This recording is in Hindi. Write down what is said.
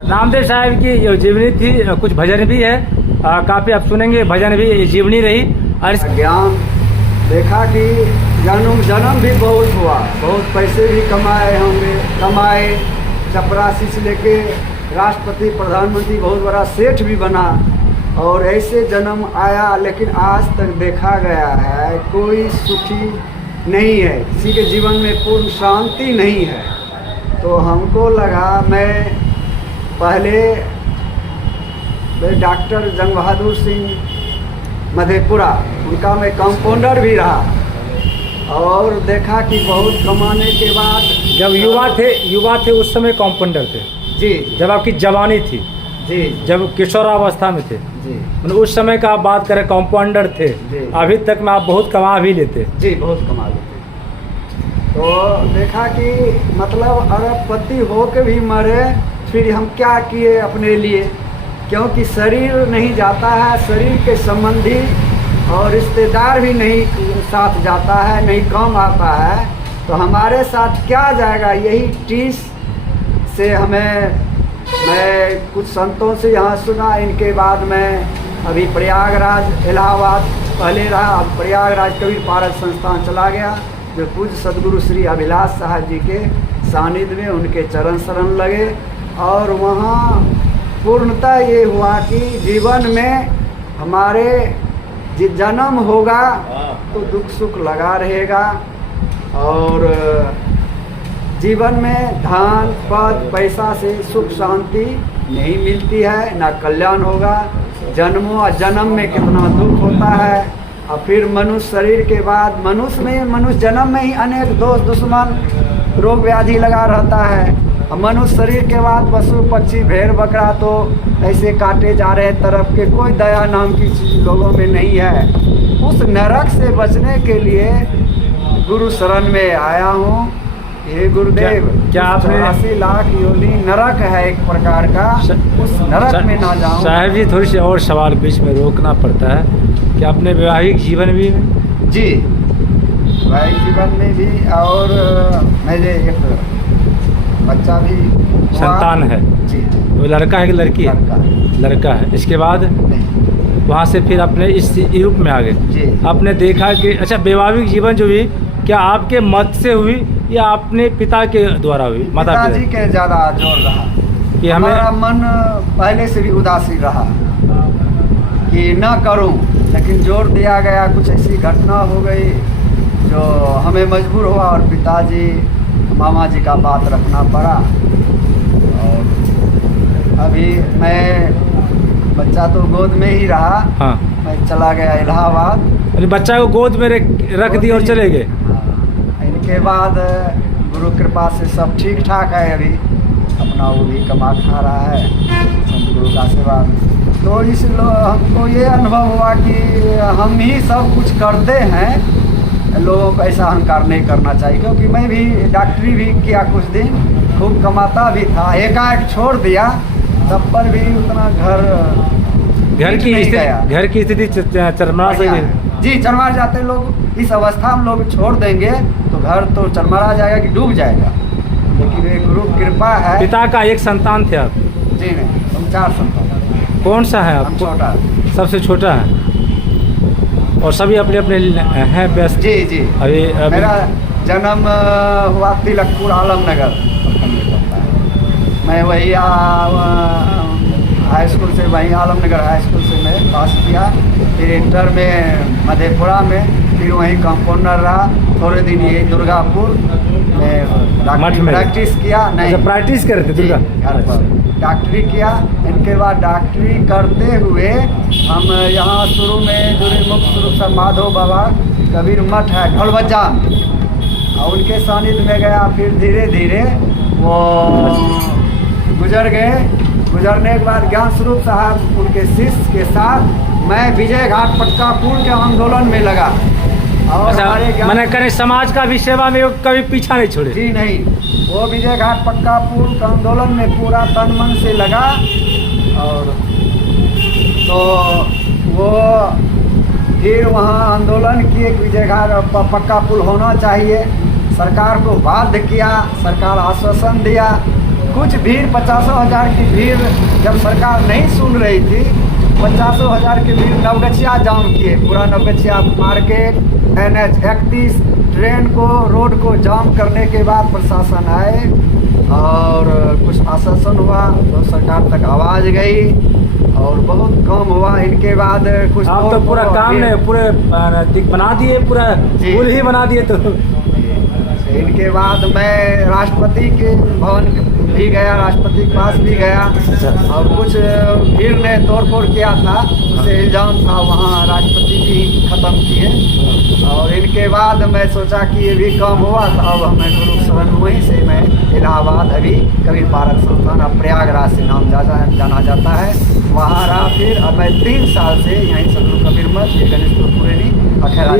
नामदेव साहब की जो जीवनी थी, कुछ भजन भी है, काफ़ी आप सुनेंगे, भजन भी जीवनी रही। और ज्ञान देखा कि जन्म भी बहुत हुआ, बहुत पैसे भी कमाए, चपरासी से लेके राष्ट्रपति प्रधानमंत्री बहुत बड़ा सेठ भी बना और ऐसे जन्म आया, लेकिन आज तक देखा गया है कोई सुखी नहीं है, किसी के जीवन में पूर्ण शांति नहीं है। तो हमको लगा, मैं पहले डॉक्टर जंग बहादुर सिंह मधेपुरा, उनका मैं कंपाउंडर भी रहा और देखा कि बहुत कमाने के बाद जब युवा थे उस समय कंपाउंडर थे जी, जब आपकी जवानी थी जी, जब किशोरावस्था में थे जी, मतलब उस समय का आप बात करें, कंपाउंडर थे, अभी तक में आप बहुत कमा भी लेते जी, बहुत कमा लेते। तो देखा कि मतलब अरबपति हो के भी मरे, फिर हम क्या किए अपने लिए, क्योंकि शरीर नहीं जाता है, शरीर के संबंधी और रिश्तेदार भी नहीं साथ जाता है, नहीं काम आता है, तो हमारे साथ क्या जाएगा। यही टीस से मैं कुछ संतों से यहाँ सुना, इनके बाद मैं अभी प्रयागराज इलाहाबाद पहले रहा, अब प्रयागराज कबीर पारस संस्थान चला गया, जो पूज्य सदगुरु श्री अभिलाष साहब जी के सानिध्य में उनके चरण शरण लगे और वहाँ पूर्णतः ये हुआ कि जीवन में हमारे जन्म होगा तो दुख सुख लगा रहेगा और जीवन में धन पद पैसा से सुख शांति नहीं मिलती है, ना कल्याण होगा। जन्मों और जन्म में कितना दुख होता है और फिर मनुष्य शरीर के बाद मनुष्य जन्म में ही अनेक दोस्त दुश्मन रोग व्याधि लगा रहता है और मनुष्य शरीर के बाद पशु पक्षी भेड़ बकरा तो ऐसे काटे जा रहे तरफ के, कोई दया नाम की चीज़ लोगों में नहीं है। उस नरक से बचने के लिए गुरु शरण में आया हूँ। हे गुरुदेव, क्या आपने 84 लाख योनि नरक है एक प्रकार का, उस नरक में ना जाऊं। साहब जी, थोड़ी सी और सवाल बीच में रोकना पड़ता है कि अपने वैवाहिक जीवन भी जी, वैवाहिक जीवन में भी और मेरे एक बच्चा भी संतान है जी, वो लड़का है कि लड़की है? लड़का है। इसके बाद वहाँ से फिर अपने इस यूरोप में आ गए जी। आपने देखा कि अच्छा वैवाहिक जीवन जो हुई, क्या आपके मत से हुई या अपने पिता के द्वारा हुई? पिताजी के ज़्यादा जोर रहा कि हमारा मन पहले से भी उदासीन रहा कि न करूं, लेकिन जोर दिया गया, कुछ ऐसी घटना हो गई जो हमें मजबूर हुआ और पिताजी मामा जी का बात रखना पड़ा। और अभी मैं बच्चा तो गोद में ही रहा, हाँ, मैं चला गया इलाहाबाद, बच्चा को गोद में रख दिया और चले गए। इनके बाद गुरु कृपा से सब ठीक ठाक है, अभी अपना वो भी कमा खा रहा है संत गुरु का आशीर्वाद। तो हमको ये अनुभव हुआ कि हम ही सब कुछ करते हैं, लोगों को ऐसा अहंकार नहीं करना चाहिए, क्योंकि मैं भी डॉक्टरी भी किया कुछ दिन, खूब कमाता भी था, एकाएक छोड़ दिया, तब पर भी उतना घर की स्थिति चरमरा से जी, चरमरा जाते लोग। इस अवस्था में लोग छोड़ देंगे तो घर तो चरमरा जाएगा कि डूब जाएगा, लेकिन ये गुरु कृपा है। पिता का एक संतान थे आप? जी नहीं, हम 4 संतान। कौन सा है आप? छोटा, सबसे छोटा है और सभी अपने अपने हैं व्यस्त? जी जी। अभी मेरा जन्म हुआ तिलकपुर आलमनगर, मैं वही हाई स्कूल से, वहीं आलमनगर हाई स्कूल से मैं पास किया, फिर इंटर में मधेपुरा में, फिर वहीं कंपाउंडर रहा थोड़े दिन, ये दुर्गापुर में प्रैक्टिस किया। नहीं, प्रैक्टिस करते दुर्गा घर पर डॉक्टरी किया। इनके बाद डॉक्टरी करते हुए हम यहाँ शुरू में जुड़े मुख्य स्वरूप से माधव बाबा कबीर मठ है ढोलबज्जा में, और उनके सानिध्य में गया। फिर धीरे धीरे वो गुजर गए। गुजरने के बाद ज्ञान स्वरूप साहब उनके शिष्य के साथ मैं विजय घाट पटका पुल के आंदोलन में लगा और मैंने करें समाज का भी सेवा में कभी पीछा नहीं छोड़े? जी नहीं, वो विजय घाट पटका पुल के आंदोलन में पूरा तन मन से लगा। और तो वो फिर वहाँ आंदोलन किए कि विजय घाट पक्का पुल होना चाहिए, सरकार को बाध्य किया, सरकार आश्वासन दिया, कुछ भीड़ 50,000 की भीड़ जब सरकार नहीं सुन रही थी, 50,000 की भीड़ नवगछिया जाम किए, पूरा नवगछिया मार्केट, NH 31 ट्रेन को, रोड को जाम करने के बाद प्रशासन आए और कुछ आश्वासन हुआ तो सरकार तक आवाज़ गई और बहुत कम हुआ। इनके बाद कुछ आप तो पूरा काम ने पूरे बना दिए, पूरा जी। पुल ही बना दिए। तो इनके बाद मैं राष्ट्रपति के भवन भी गया, राष्ट्रपति के पास भी गया और कुछ भीड़ ने तोड़फोड़ किया था, उससे इल्ज़ाम था, वहाँ राष्ट्रपति भी ख़त्म किए। और इनके बाद मैं सोचा कि ये भी कम हुआ तो अब हमें गुरु शरण, वहीं से मैं इलाहाबाद अभी कबीर पारक संस्थान, अब प्रयागराज से नाम जाना जाता है, वहाँ रहा। फिर अब मैं 3 साल से यहीं सदगुरु कबीर मठ, ये गणेशपुर पुरैनी, अखेरा।